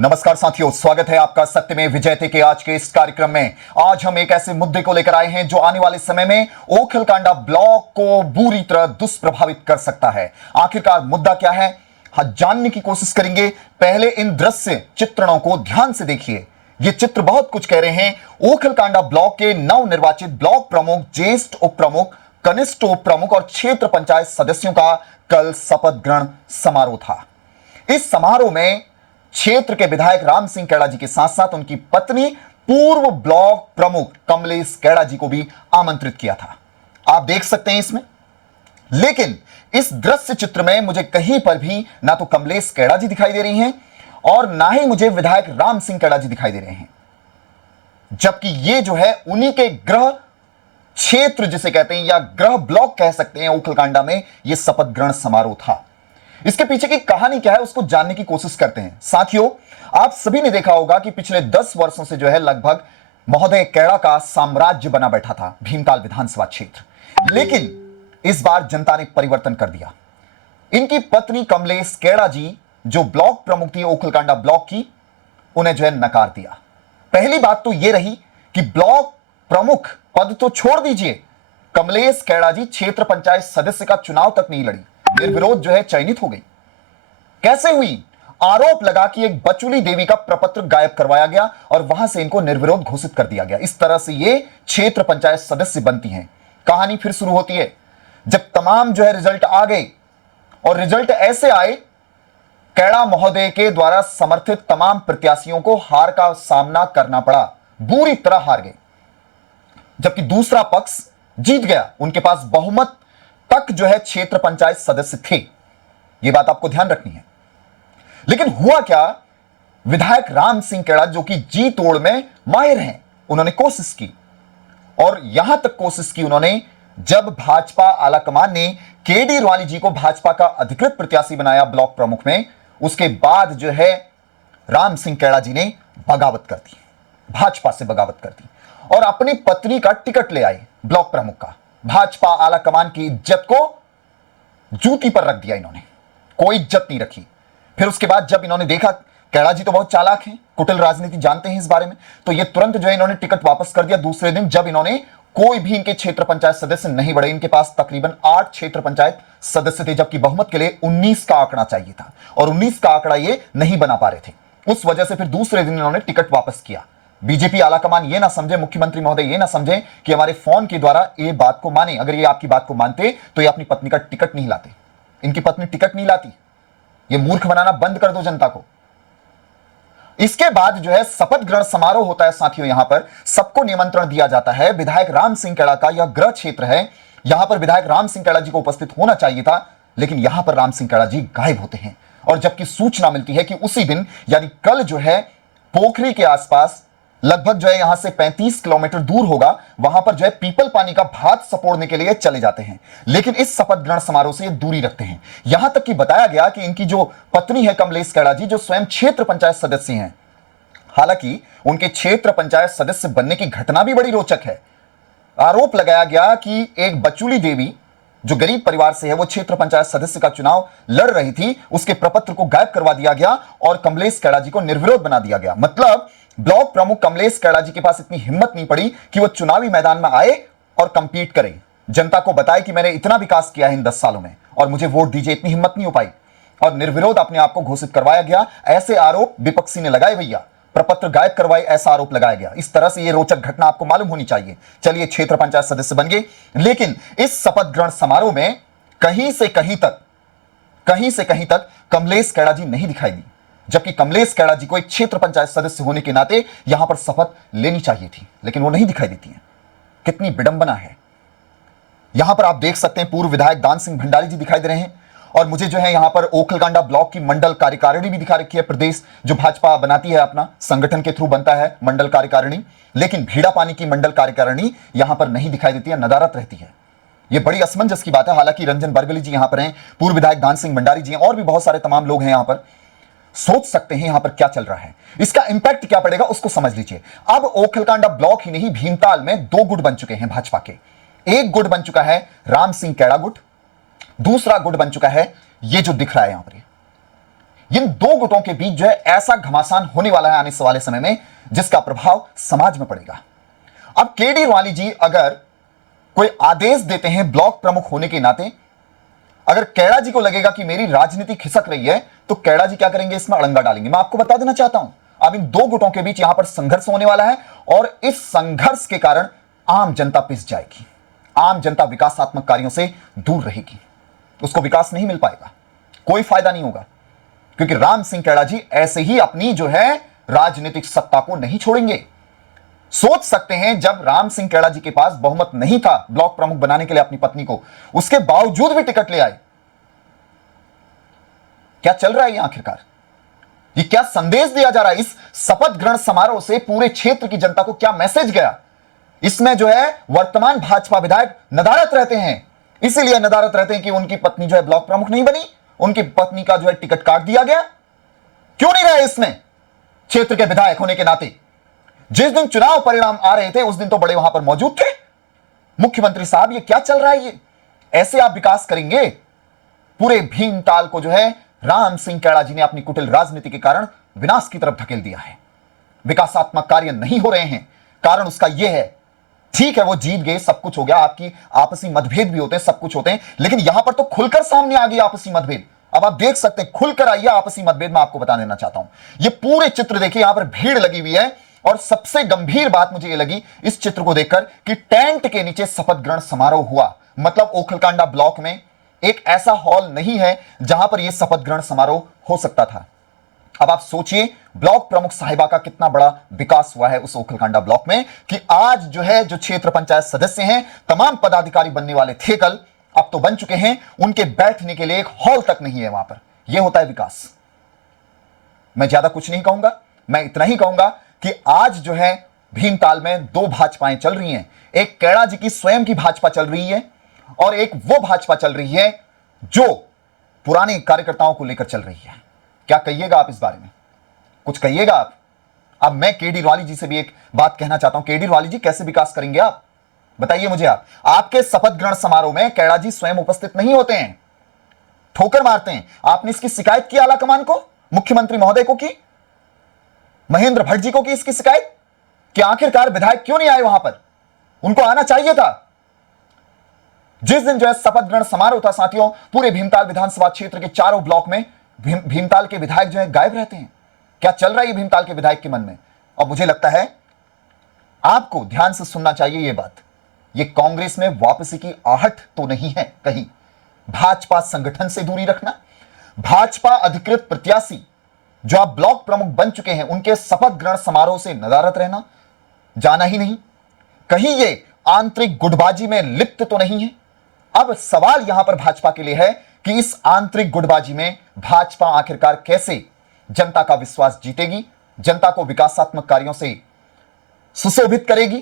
नमस्कार साथियों, स्वागत है आपका सत्य में विजय थे के आज के इस कार्यक्रम में। आज हम एक ऐसे मुद्दे को लेकर आए हैं जो आने वाले समय में ओखलकांडा ब्लॉक को बुरी तरह दुष्प्रभावित कर सकता है। आखिरकार मुद्दा क्या है, जानने की कोशिश करेंगे। पहले इन दृश्य चित्रणों को ध्यान से देखिए। ये चित्र बहुत कुछ कह रहे हैं। ओखलकांडा ब्लॉक के नवनिर्वाचित ब्लॉक प्रमुख, ज्येष्ठ उप प्रमुख, कनिष्ठ उप प्रमुख और क्षेत्र पंचायत सदस्यों का कल शपथ ग्रहण समारोह था। इस समारोह में क्षेत्र के विधायक राम सिंह कैड़ा जी के साथ साथ उनकी पत्नी पूर्व ब्लॉक प्रमुख कमलेश कैड़ा जी को भी आमंत्रित किया था। आप देख सकते हैं इसमें। लेकिन इस दृश्य चित्र में मुझे कहीं पर भी ना तो कमलेश कैड़ा जी दिखाई दे रही हैं और ना ही मुझे विधायक राम सिंह कैड़ा जी दिखाई दे रहे हैं, जबकि ये जो है उन्हीं के गृह क्षेत्र जिसे कहते हैं या गृह ब्लॉक कह सकते हैं, ओखलकांडा में यह शपथ ग्रहण समारोह था। इसके पीछे की कहानी क्या है उसको जानने की कोशिश करते हैं। साथियों, आप सभी ने देखा होगा कि पिछले 10 वर्षों से जो है लगभग महोदय कैड़ा का साम्राज्य बना बैठा था भीमताल विधानसभा क्षेत्र। लेकिन इस बार जनता ने परिवर्तन कर दिया। इनकी पत्नी कमलेश कैड़ा जी जो ब्लॉक प्रमुख थी ओखलकांडा ब्लॉक की, उन्हें जो है नकार दिया। पहली बात तो यह रही कि ब्लॉक प्रमुख पद तो छोड़ दीजिए, कमलेश कैड़ा जी क्षेत्र पंचायत सदस्य का चुनाव तक नहीं लड़ी, निर्विरोध जो है चयनित हो गई। कैसे हुई? आरोप लगा कि एक बचुली देवी का प्रपत्र गायब करवाया गया और वहां से इनको निर्विरोध घोषित कर दिया गया। इस तरह से ये क्षेत्र पंचायत सदस्य बनती हैं। कहानी फिर शुरू होती है जब तमाम जो है रिजल्ट आ गए और रिजल्ट ऐसे आए, कैड़ा महोदय के द्वारा समर्थित तमाम प्रत्याशियों को हार का सामना करना पड़ा, बुरी तरह हार गए, जबकि दूसरा पक्ष जीत गया। उनके पास बहुमत तक जो है क्षेत्र पंचायत सदस्य थे। यह बात आपको ध्यान रखनी है। लेकिन हुआ क्या, विधायक राम सिंह कैड़ा जो कि जी तोड़ में माहिर हैं, उन्होंने कोशिश की और यहां तक कोशिश की उन्होंने, जब भाजपा आलाकमान ने केडी रवाली जी को भाजपा का अधिकृत प्रत्याशी बनाया ब्लॉक प्रमुख में, उसके बाद जो है राम सिंह कैड़ा जी ने बगावत कर दी, भाजपा से बगावत कर दी और अपनी पत्नी का टिकट ले आए ब्लॉक प्रमुख का। भाजपा आलाकमान की इज्जत को जूती पर रख दिया इन्होंने, कोई इज्जत नहीं रखी। फिर उसके बाद जब इन्होंने देखा कैड़ा जी तो बहुत चालाक हैं, कुटिल राजनीति जानते हैं इस बारे में, तो ये तुरंत जो है इन्होंने टिकट वापस कर दिया दूसरे दिन, जब इन्होंने कोई भी इनके क्षेत्र पंचायत सदस्य नहीं बढ़े। इनके पास तकरीबन 8 क्षेत्र पंचायत सदस्य थे, जबकि बहुमत के लिए 19 का आंकड़ा चाहिए था और 19 का आंकड़ा ये नहीं बना पा रहे थे। उस वजह से फिर दूसरे दिन इन्होंने टिकट वापस किया। बीजेपी आलाकमान ये ना समझे, मुख्यमंत्री महोदय ये ना समझे कि हमारे फोन के द्वारा ये बात को माने। अगर ये आपकी बात को मानते तो ये अपनी पत्नी का टिकट नहीं लाते। इनकी पत्नी टिकट नहीं लाती। ये मूर्ख बनाना बंद कर दो जनता को। इसके बाद जो है शपथ ग्रहण समारोह होता है। साथियों, यहां पर सबको निमंत्रण दिया जाता है। विधायक राम सिंह कैड़ा का यह गृह क्षेत्र है, यहां पर विधायक राम सिंह कैड़ा जी को उपस्थित होना चाहिए था, लेकिन यहां पर राम सिंह कैड़ा जी गायब होते हैं। और जबकि सूचना मिलती है कि उसी दिन यानी कल जो है पोखरी के आसपास लगभग जो है यहां से 35 किलोमीटर दूर होगा, वहां पर जो है पीपल पानी का भात सपोड़ने के लिए चले जाते हैं, लेकिन इस शपथ ग्रहण समारोह से ये दूरी रखते हैं। यहां तक कि बताया गया कि इनकी जो पत्नी है कमलेश कैड़ा जी, जो स्वयं क्षेत्र पंचायत सदस्य हैं, हालांकि उनके क्षेत्र पंचायत सदस्य बनने की घटना भी बड़ी रोचक है। आरोप लगाया गया कि एक बचुली देवी जो गरीब परिवार से है, वो क्षेत्र पंचायत सदस्य का चुनाव लड़ रही थी, उसके प्रपत्र को गायब करवा दिया गया और कमलेश कैड़ा जी को निर्विरोध बना दिया गया। मतलब ब्लॉक प्रमुख कमलेश कैड़ा जी के पास इतनी हिम्मत नहीं पड़ी कि वो चुनावी मैदान में आए और कंपीट करें, जनता को बताए कि मैंने इतना विकास किया है इन 10 सालों में और मुझे वोट दीजिए। इतनी हिम्मत नहीं हो पाई और निर्विरोध अपने आप को घोषित करवाया गया। ऐसे आरोप विपक्षी ने लगाए, भैया प्रपत्र गायब करवाए, ऐसा आरोप लगाया गया। इस तरह से यह रोचक घटना आपको मालूम होनी चाहिए। चलिए, क्षेत्र पंचायत सदस्य बन गए, लेकिन इस शपथ ग्रहण समारोह में कहीं से कहीं तक कमलेश कैड़ा जी नहीं दिखाई दी, जबकि कमलेश कैड़ा जी को एक क्षेत्र पंचायत सदस्य होने के नाते यहां पर शपथ लेनी चाहिए थी, लेकिन वो नहीं दिखाई देती है। कितनी विडंबना है। यहां पर आप देख सकते हैं पूर्व विधायक दान सिंह भंडारी जी दिखाई दे रहे हैं और मुझे जो है यहां पर ओखलकांडा ब्लॉक की मंडल कार्यकारिणी भी दिखा रखी है। प्रदेश जो भाजपा बनाती है अपना संगठन के थ्रू बनता है मंडल कार्यकारिणी, लेकिन भीड़ा पानी की मंडल कार्यकारिणी यहां पर नहीं दिखाई देती है, नदारत रहती है। यह बड़ी असमंजस की बात है। हालांकि रंजन बरगली जी यहां पर हैं, पूर्व विधायक दान सिंह भंडारी जी हैं और भी बहुत सारे तमाम लोग हैं यहां पर। सोच सकते हैं यहां पर क्या चल रहा है, इसका इंपैक्ट क्या पड़ेगा उसको समझ लीजिए। अब ओखलकांडा ब्लॉक ही नहीं, भीमताल में 2 गुट बन चुके हैं भाजपा के। एक गुट बन चुका है राम सिंह कैड़ा गुट, दूसरा गुट बन चुका है ये जो दिख रहा है यहां पर, इन दो गुटों के बीच जो है ऐसा घमासान होने वाला है आने वाले समय में, जिसका प्रभाव समाज में पड़ेगा। अब केडी रोवाली जी अगर कोई आदेश देते हैं ब्लॉक प्रमुख होने के नाते, अगर कैड़ा जी को लगेगा कि मेरी राजनीति खिसक रही है, तो कैड़ा जी क्या करेंगे, इसमें अड़ंगा डालेंगे। मैं आपको बता देना चाहता हूं, अब इन दो गुटों के बीच यहां पर संघर्ष होने वाला है, और इस संघर्ष के कारण आम जनता पिस जाएगी। आम जनता विकासात्मक कार्यों से दूर रहेगी, उसको विकास नहीं मिल पाएगा, कोई फायदा नहीं होगा, क्योंकि राम सिंह कैड़ा जी ऐसे ही अपनी जो है राजनीतिक सत्ता को नहीं छोड़ेंगे। सोच सकते हैं, जब राम सिंह कैड़ा जी के पास बहुमत नहीं था ब्लॉक प्रमुख बनाने के लिए अपनी पत्नी को, उसके बावजूद भी टिकट ले आए। क्या चल रहा है ये आखिरकार? ये क्या संदेश दिया जा रहा है? इस शपथ ग्रहण समारोह से पूरे क्षेत्र की जनता को क्या मैसेज गया? इसमें जो है वर्तमान भाजपा विधायक नदारत रहते हैं, इसीलिए नदारत रहते हैं कि उनकी पत्नी जो है ब्लॉक प्रमुख नहीं बनी, उनकी पत्नी का जो है टिकट काट दिया गया। क्यों नहीं रहे इसमें क्षेत्र के विधायक होने के नाते? जिस दिन चुनाव परिणाम आ रहे थे उस दिन तो बड़े वहां पर मौजूद थे। मुख्यमंत्री साहब, ये क्या चल रहा है? ये ऐसे आप विकास करेंगे? पूरे भीमताल को जो है राम सिंह कैड़ा जी ने अपनी कुटिल राजनीति के कारण विनाश की तरफ धकेल दिया है। विकासात्मक कार्य नहीं हो रहे हैं, कारण उसका यह है, ठीक है वो जीत गए, सब कुछ हो गया, आपकी आपसी मतभेद भी होते हैं, सब कुछ होते हैं, लेकिन यहां पर तो खुलकर सामने आ गई आपसी मतभेद। अब आप देख सकते हैं, खुलकर आइए आपसी मतभेद। मैं आपको बता देना चाहता हूं, ये पूरे चित्र देखिए, यहां पर भीड़ लगी हुई है, और सबसे गंभीर बात मुझे ये लगी इस चित्र को देखकर कि टेंट के नीचे शपथ ग्रहण समारोह हुआ। मतलब ओखलकांडा ब्लॉक में एक ऐसा हॉल नहीं है जहां पर यह शपथ ग्रहण समारोह हो सकता था। अब आप सोचिए ब्लॉक प्रमुख साहिबा का कितना बड़ा विकास हुआ है उस ओखलकांडा ब्लॉक में, कि आज जो है जो क्षेत्र पंचायत सदस्य हैं, तमाम पदाधिकारी बनने वाले थे कल, अब तो बन चुके हैं, उनके बैठने के लिए एक हॉल तक नहीं है वहां पर। यह होता है विकास। मैं ज्यादा कुछ नहीं कहूंगा, मैं इतना ही कहूंगा कि आज जो है भीमताल में दो भाजपाएं चल रही हैं। एक कैड़ा जी की स्वयं की भाजपा चल रही है, और एक वो भाजपा चल रही है जो पुराने कार्यकर्ताओं को लेकर चल रही है। क्या कहिएगा आप इस बारे में? कुछ कहिएगा आप? अब मैं केडी रोवाली जी से भी एक बात कहना चाहता हूं। केडी रोवाली जी, कैसे विकास करेंगे आप? बताइए मुझे आप। आपके शपथ ग्रहण समारोह में कैड़ा जी स्वयं उपस्थित नहीं होते हैं, ठोकर मारते हैं। आपने इसकी शिकायत की आलाकमान को, मुख्यमंत्री महोदय को की, महेंद्र भट्ट जी को की इसकी शिकायत कि आखिरकार विधायक क्यों नहीं आए वहां पर? उनको आना चाहिए था। जिस दिन जो है शपथ ग्रहण समारोह था साथियों, पूरे भीमताल विधानसभा क्षेत्र के चारों ब्लॉक में भीमताल के विधायक जो है गायब रहते हैं। क्या चल रहा है भीमताल के विधायक के मन में? और मुझे लगता है आपको ध्यान से सुनना चाहिए यह बात, यह कांग्रेस में वापसी की आहट तो नहीं है कहीं। भाजपा संगठन से दूरी रखना, भाजपा अधिकृत प्रत्याशी जो आप ब्लॉक प्रमुख बन चुके हैं, उनके शपथ ग्रहण समारोह से नदारत रहना, जाना ही नहीं। कहीं ये आंतरिक गुटबाजी में लिप्त तो नहीं है? अब सवाल यहां पर भाजपा के लिए है कि इस आंतरिक गुटबाजी में भाजपा आखिरकार कैसे जनता का विश्वास जीतेगी, जनता को विकासात्मक कार्यों से सुशोभित करेगी,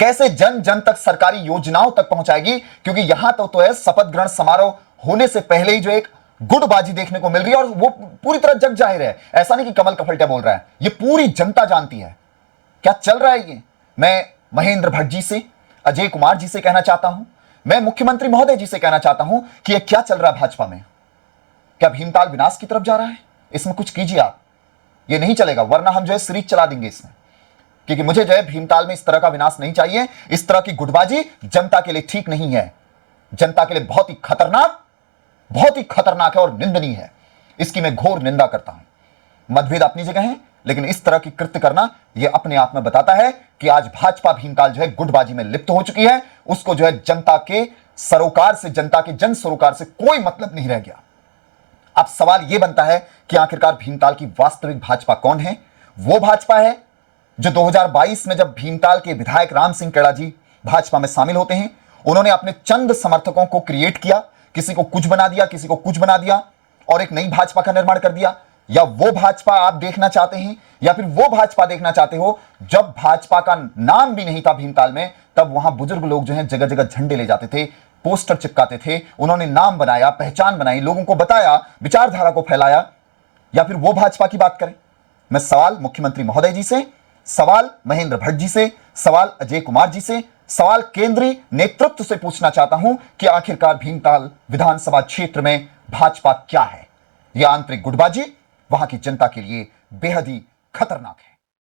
कैसे जन जन तक सरकारी योजनाओं तक पहुंचाएगी। क्योंकि यहां तो है शपथ ग्रहण समारोह होने से पहले ही जो एक गुटबाजी देखने को मिल रही है, और वो पूरी तरह जग जाहिर है। ऐसा नहीं कि कमल कफलटे बोल रहा है, ये पूरी जनता जानती है क्या चल रहा है। ये मैं महेंद्र भट्ट जी से, अजय कुमार जी से कहना चाहता हूं, मैं मुख्यमंत्री महोदय जी से कहना चाहता हूं कि यह क्या चल रहा है भाजपा में। क्या भीमताल विनाश की तरफ जा रहा है? इसमें कुछ कीजिए आप। ये नहीं चलेगा, वरना हम जो है सीरीज चला देंगे इसमें, क्योंकि मुझे जो है भीमताल में इस तरह का विनाश नहीं चाहिए। इस तरह की गुटबाजी जनता के लिए ठीक नहीं है, जनता के लिए बहुत ही खतरनाक है और निंदनीय है। इसकी मैं घोर निंदा करता हूं। मतभेद अपनी जगह है, लेकिन इस तरह की कृत्य करना यह अपने आप में बताता है कि आज भाजपा भीमताल जो है गुटबाजी में लिप्त हो चुकी है। उसको जो है जनता के सरोकार से, जनता के जन सरोकार से कोई मतलब नहीं रह गया। अब सवाल यह बनता है कि आखिरकार भीमताल की वास्तविक भाजपा कौन है? वो भाजपा है जो 2022 में जब भीमताल के विधायक राम सिंह कैड़ा जी भाजपा में शामिल होते हैं, उन्होंने अपने चंद समर्थकों को क्रिएट किया, किसी को कुछ बना दिया, किसी को कुछ बना दिया, और एक नई भाजपा का निर्माण कर दिया। या वो भाजपा आप देखना चाहते हैं, या फिर वो भाजपा देखना चाहते हो जब भाजपा का नाम भी नहीं था भीमताल में, तब वहां बुजुर्ग लोग जो हैं जगह जगह झंडे ले जाते थे, पोस्टर चिपकाते थे, उन्होंने नाम बनाया, पहचान बनाई, लोगों को बताया, विचारधारा को फैलाया। या फिर वो भाजपा की बात करें? मैं सवाल मुख्यमंत्री महोदय जी से, सवाल महेंद्र भट्ट जी से, सवाल अजय कुमार जी से, सवाल केंद्रीय नेतृत्व से पूछना चाहता हूं कि आखिरकार भीमताल विधानसभा क्षेत्र में भाजपा क्या है? यह आंतरिक गुटबाजी वहां की जनता के लिए बेहद ही खतरनाक है।